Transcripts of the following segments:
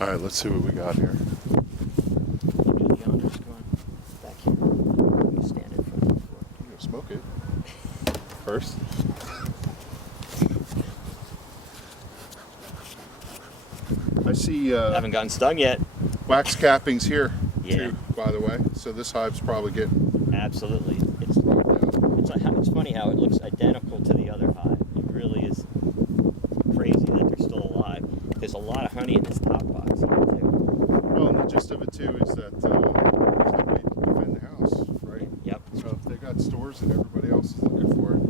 All right, let's see what we got here. Maybe the owner's going back here. You stand in front of the door. You gonna smoke it first? I see Haven't gotten stung yet. wax cappings here Yeah. too, by the way. So this hive's probably getting Absolutely. robbed out. It's funny how it looks identical to the other hive. It really is crazy that they're still alive. There's a lot of honey in this top box here too. Well, and the gist of it too is that there's nobody to defend the house, right? Yep. So if they got stores and everybody else is looking for it.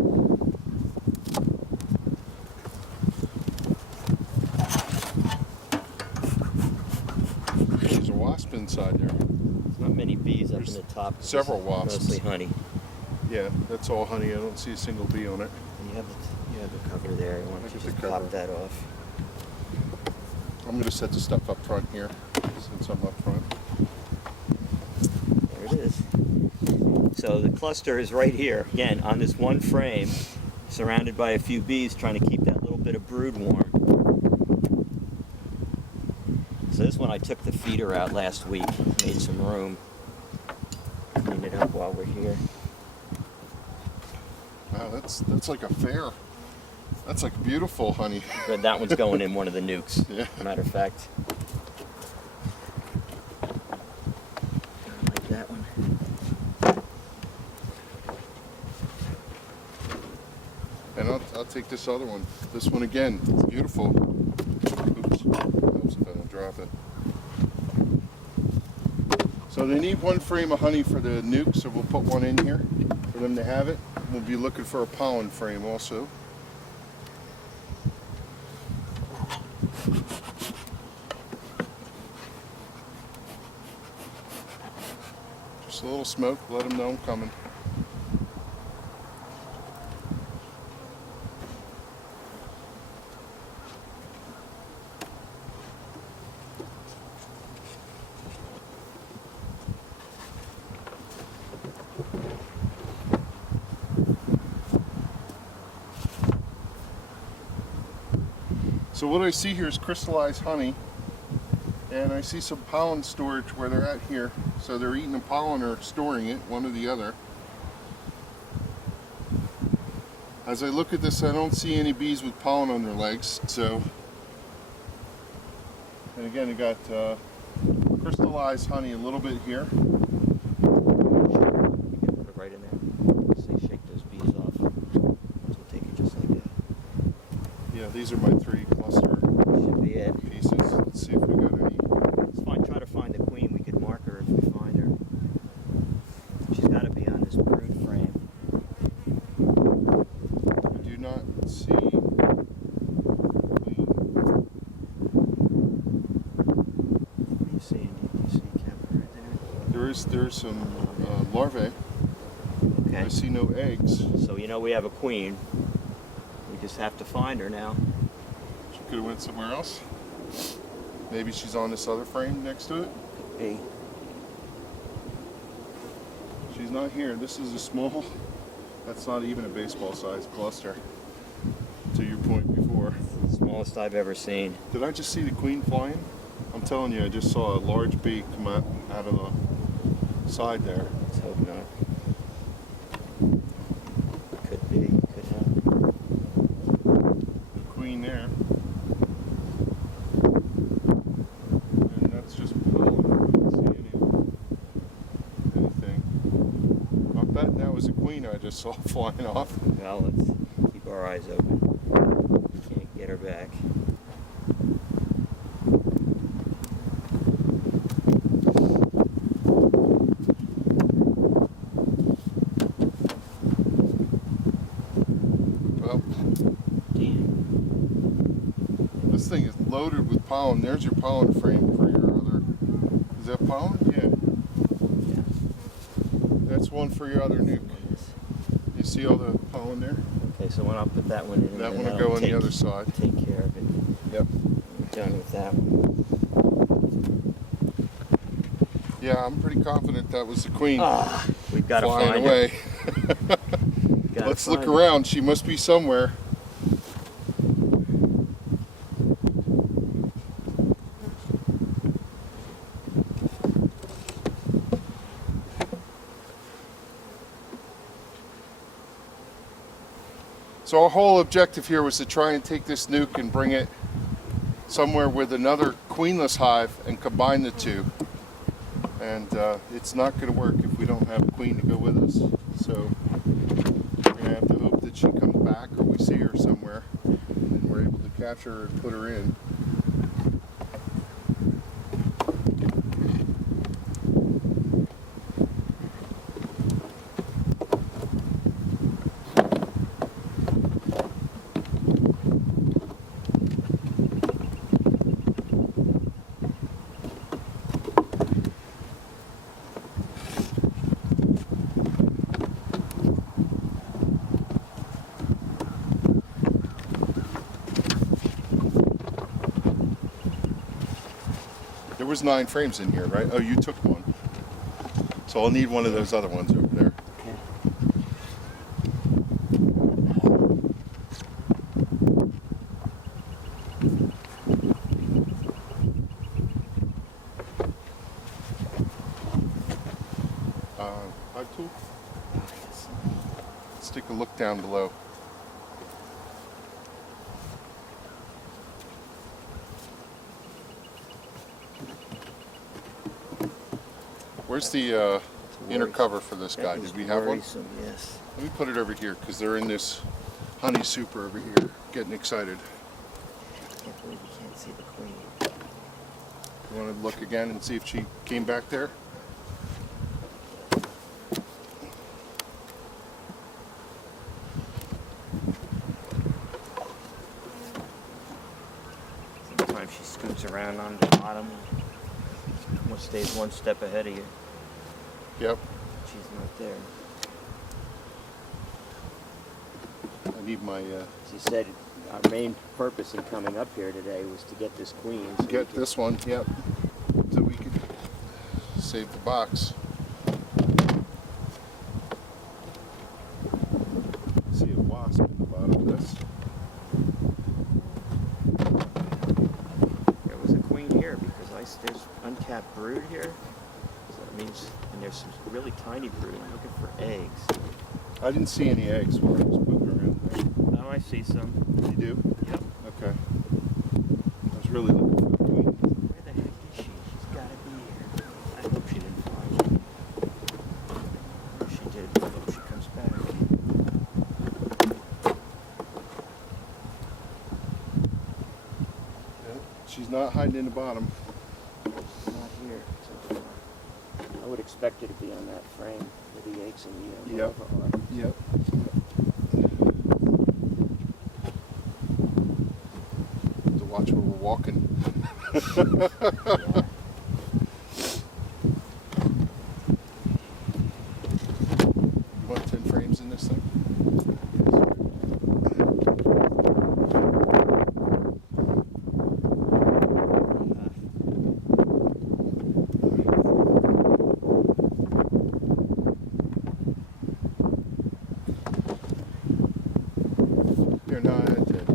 There's a wasp inside there. There's not many bees up in the top. Several It's wasps. Mostly honey. Yeah, that's all honey. I don't see a single bee on it. And you have the cover there. Why don't you the just cover. pop that off? I'm going to set the stuff up front here, since I'm up front. There it is. So the cluster is right here, again, on this one frame, surrounded by a few bees trying to keep that little bit of brood warm. So this one I took the feeder out last week, made some room, cleaned it up while we're here. Wow, that's like a fair. That's like beautiful honey. But that one's going in one of the nukes, Yeah. matter of fact. I like that one. And I'll take this other one. This one again. It's beautiful. Oops. Helps if I don't drop it. So they need one frame of honey for the nuke, so we'll put one in here for them to have it. We'll be looking for a pollen frame also. Just a little smoke, let them know I'm coming. So what I see here is crystallized honey, and I see some pollen storage where they're at here. So they're eating the pollen or storing it, one or the other. As I look at this, I don't see any bees with pollen on their legs. So, and again, you got crystallized honey a little bit here. You can put it right in there. Say shake those bees off. We'll take it just like that. Yeah, these are my 3 cluster Should be it. pieces. Let's see if we got any. Let's try to find the queen. We could mark her if we find her. She's got to be on this brood frame. I do not see queen. What do you see, Andy? Do you see Kevin right there? There's some larvae. Okay. I see no eggs. So you know we have a queen. We just have to find her now. She could have went somewhere else. Maybe she's on this other frame next to it. Hey. She's not here. This is a small, that's not even a baseball sized cluster, to your point before. Smallest I've ever seen. Did I just see the queen flying? I'm telling you, I just saw a large bee come out of the side there. Let's hope not. Could be. Could have. The queen there. And that's just pollen. I don't see anything. I'll bet that was a queen I just saw flying off. Well, let's keep our eyes open. Can't get her back. Well, Damn. this thing is loaded with pollen. There's your pollen frame for your other. Is that pollen? Yeah. Yeah. That's one for your other nuke. You see all the pollen there? Okay, so when I'll put that one in, That and one then will go I'll on the other side. Take care of it. Yep. We're done with that one. Yeah, I'm pretty confident that was the queen Ah, we've got to flying find away. her. Gotta Let's look find her. around. She must be somewhere. So our whole objective here was to try and take this nuke and bring it somewhere with another queenless hive and combine the two. And it's not going to work if we don't have a queen to go with us. So we're going to have to hope that she comes back or we see her somewhere and we're able to capture her and put her in. There was 9 frames in here, right? Oh, you took one. So I'll need one of those other ones over there. Hive tool? Let's take a look down below. Where's the inner cover for this guy? Did we have one? Yes. Let me put it over here because they're in this honey super over here, getting excited. I can't believe you can't see the queen. You want to look again and see if she came back there? Sometimes she scoots around on the bottom and almost stays one step ahead of you. Yep. She's not there. I need my... She said our main purpose in coming up here today was to get this queen. So get this one, yep. So we could save the box. See a wasp in the bottom of this. There was a queen here because there's uncapped brood here. So that means, and there's some really tiny brood. I'm looking for eggs. I didn't see any eggs while I was poking around there. Oh, I see some. You do? Yep. Okay. I was really looking for the queen. Where the heck is she? She's got to be here. I hope she didn't fly. If she did, I hope she comes back. Yeah, she's not hiding in the bottom. Not here so far. I would expect her to be on that frame where the eggs and the Yep. larvae are. Yep. To watch where we're walking. Yeah. You want 10 frames in this thing? You're not at it.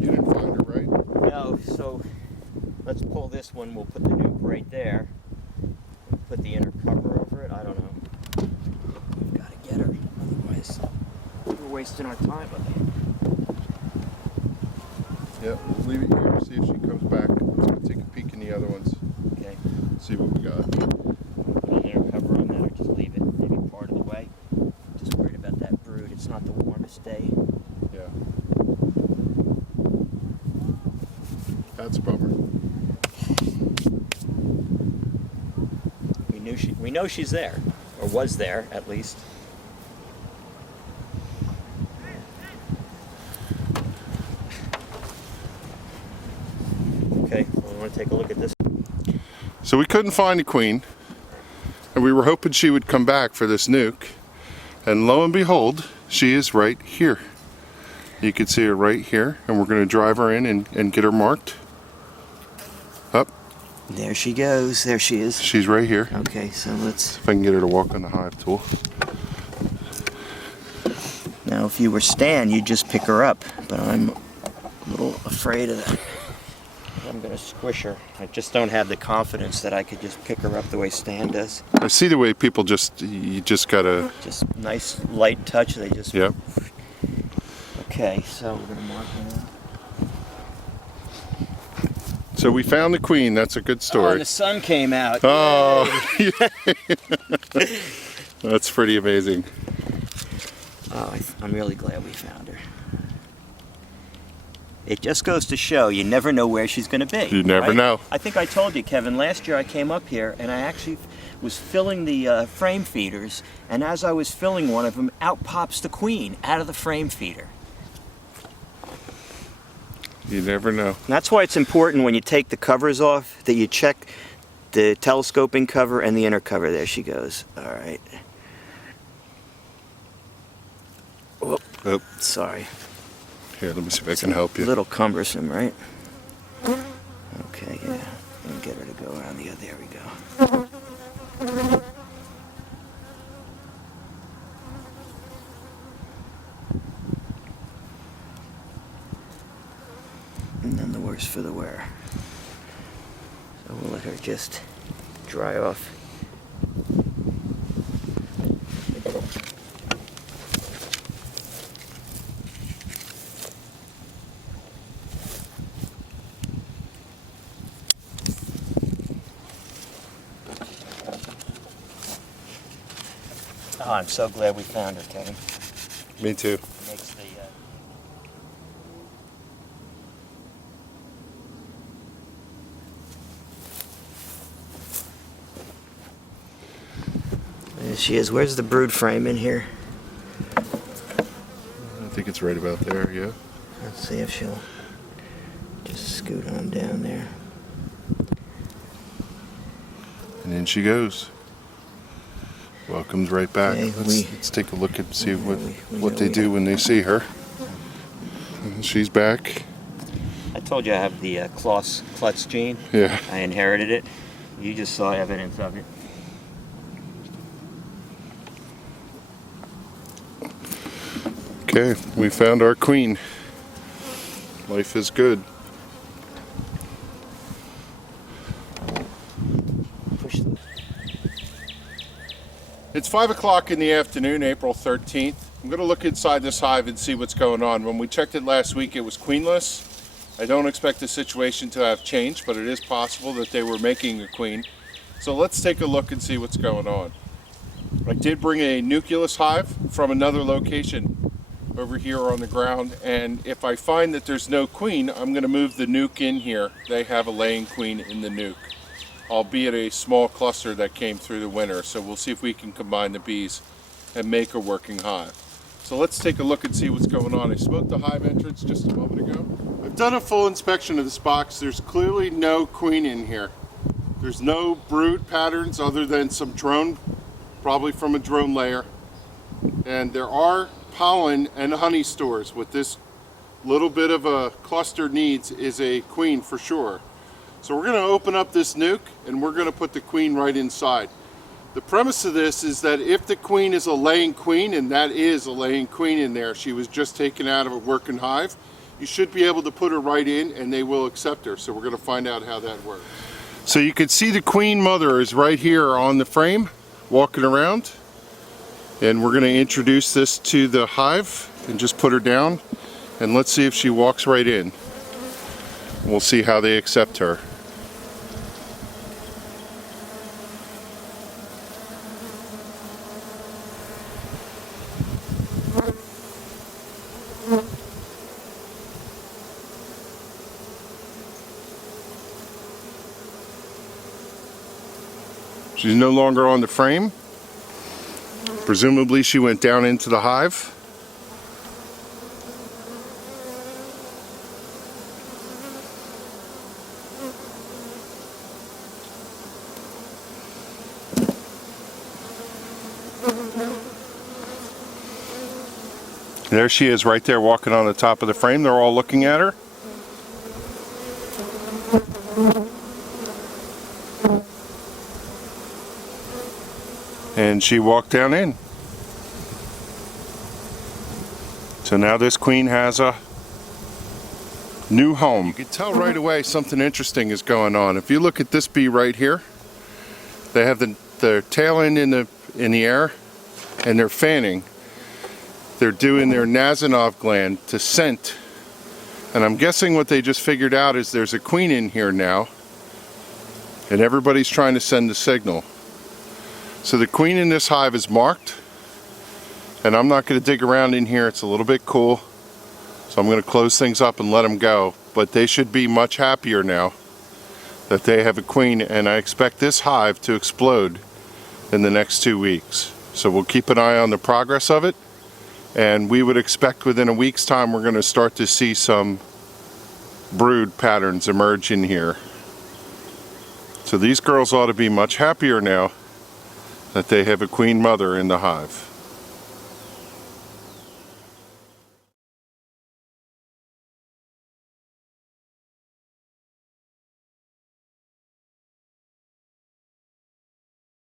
You didn't find her, right? No, so let's pull this one. We'll put the nuke right there. Put the inner cover over it. I don't know. We've got to get her. Otherwise, we're wasting our time up here. Yeah, we'll leave it here, see if she comes back. Let's go take a peek in the other ones, Okay. see what we got. Put an inner cover on that or just leave it maybe part of the way. Just worried about that brood. It's not the warmest day. Yeah. That's a bummer. We know she's there, or was there at least. Okay, well, I want to take a look at this. So we couldn't find a queen, and we were hoping she would come back for this nuke, and lo and behold, she is right here. You can see her right here, and we're going to drive her in and get her marked. Up. There she goes. There she is. She's right here. Okay, so let's... If I can get her to walk on the hive tool. Now, if you were Stan, you'd just pick her up, but I'm a little afraid of that. I'm I'm gonna squish her. I just don't have the confidence that I could just pick her up the way Stan does. I see the way people you just gotta. Just nice light touch. They just. Yep. Okay, so we're gonna mark her. So we found the queen. That's a good Oh, story. and the sun came out. Oh, that's pretty amazing. Oh, I'm really glad we found her. It just goes to show you never know where she's going to be. You never right? know. I think I told you, Kevin, last year I came up here and I actually was filling the frame feeders, and as I was filling one of them, out pops the queen out of the frame feeder. You never know. And that's why it's important when you take the covers off that you check the telescoping cover and the inner cover. There she goes. All right. Whoop. Oh, Sorry. here, let me see if I can help A you. little cumbersome, right? Okay, yeah. And get her to go around the other. There we go. And then the worse for the wear. So we'll let her just dry off. Oh, I'm so glad we found her, Kevin. Me too. Makes the There she is. Where's the brood frame in here? I think it's right about there, yeah. Let's see if she'll just scoot on down there. And in she goes. Welcomes right back. Okay, let's take a look and see we what they do when they see her. And she's back. I told you I have the Klutz gene. Yeah. I inherited it. You just saw evidence of it. Okay, we found our queen. Life is good. Push the It's 5 o'clock in the afternoon, April 13th. I'm going to look inside this hive and see what's going on. When we checked it last week, it was queenless. I don't expect the situation to have changed, but it is possible that they were making a queen. So let's take a look and see what's going on. I did bring a nucleus hive from another location over here on the ground, and if I find that there's no queen, I'm going to move the nuke in here. They have a laying queen in the nuke, albeit a small cluster that came through the winter. So we'll see if we can combine the bees and make a working hive. So let's take a look and see what's going on. I smoked the hive entrance just a moment ago. I've done a full inspection of this box. There's clearly no queen in here. There's no brood patterns other than some drone, probably from a drone layer. And there are pollen and honey stores. What this little bit of a cluster needs is a queen for sure. So we're going to open up this nuke and we're going to put the queen right inside. The premise of this is that if the queen is a laying queen, and that is a laying queen in there, she was just taken out of a working hive, you should be able to put her right in and they will accept her. So we're going to find out how that works. So you can see the queen mother is right here on the frame walking around, and we're going to introduce this to the hive and just put her down, and let's see if she walks right in. We'll see how they accept her. She's no longer on the frame. Presumably she went down into the hive. There she is right there walking on the top of the frame. They're all looking at her. And she walked down in. So now this queen has a new home. You can tell right away something interesting is going on. If you look at this bee right here, they have the tail end in the air, and they're fanning. They're doing their Nasanov gland to scent. And I'm guessing what they just figured out is there's a queen in here now, and everybody's trying to send the signal. So the queen in this hive is marked, and I'm not going to dig around in here. It's a little bit cool. So I'm going to close things up and let them go. But they should be much happier now that they have a queen, and I expect this hive to explode in the next 2 weeks. So we'll keep an eye on the progress of it, and we would expect within a week's time we're going to start to see some brood patterns emerge in here. So these girls ought to be much happier now that they have a queen mother in the hive.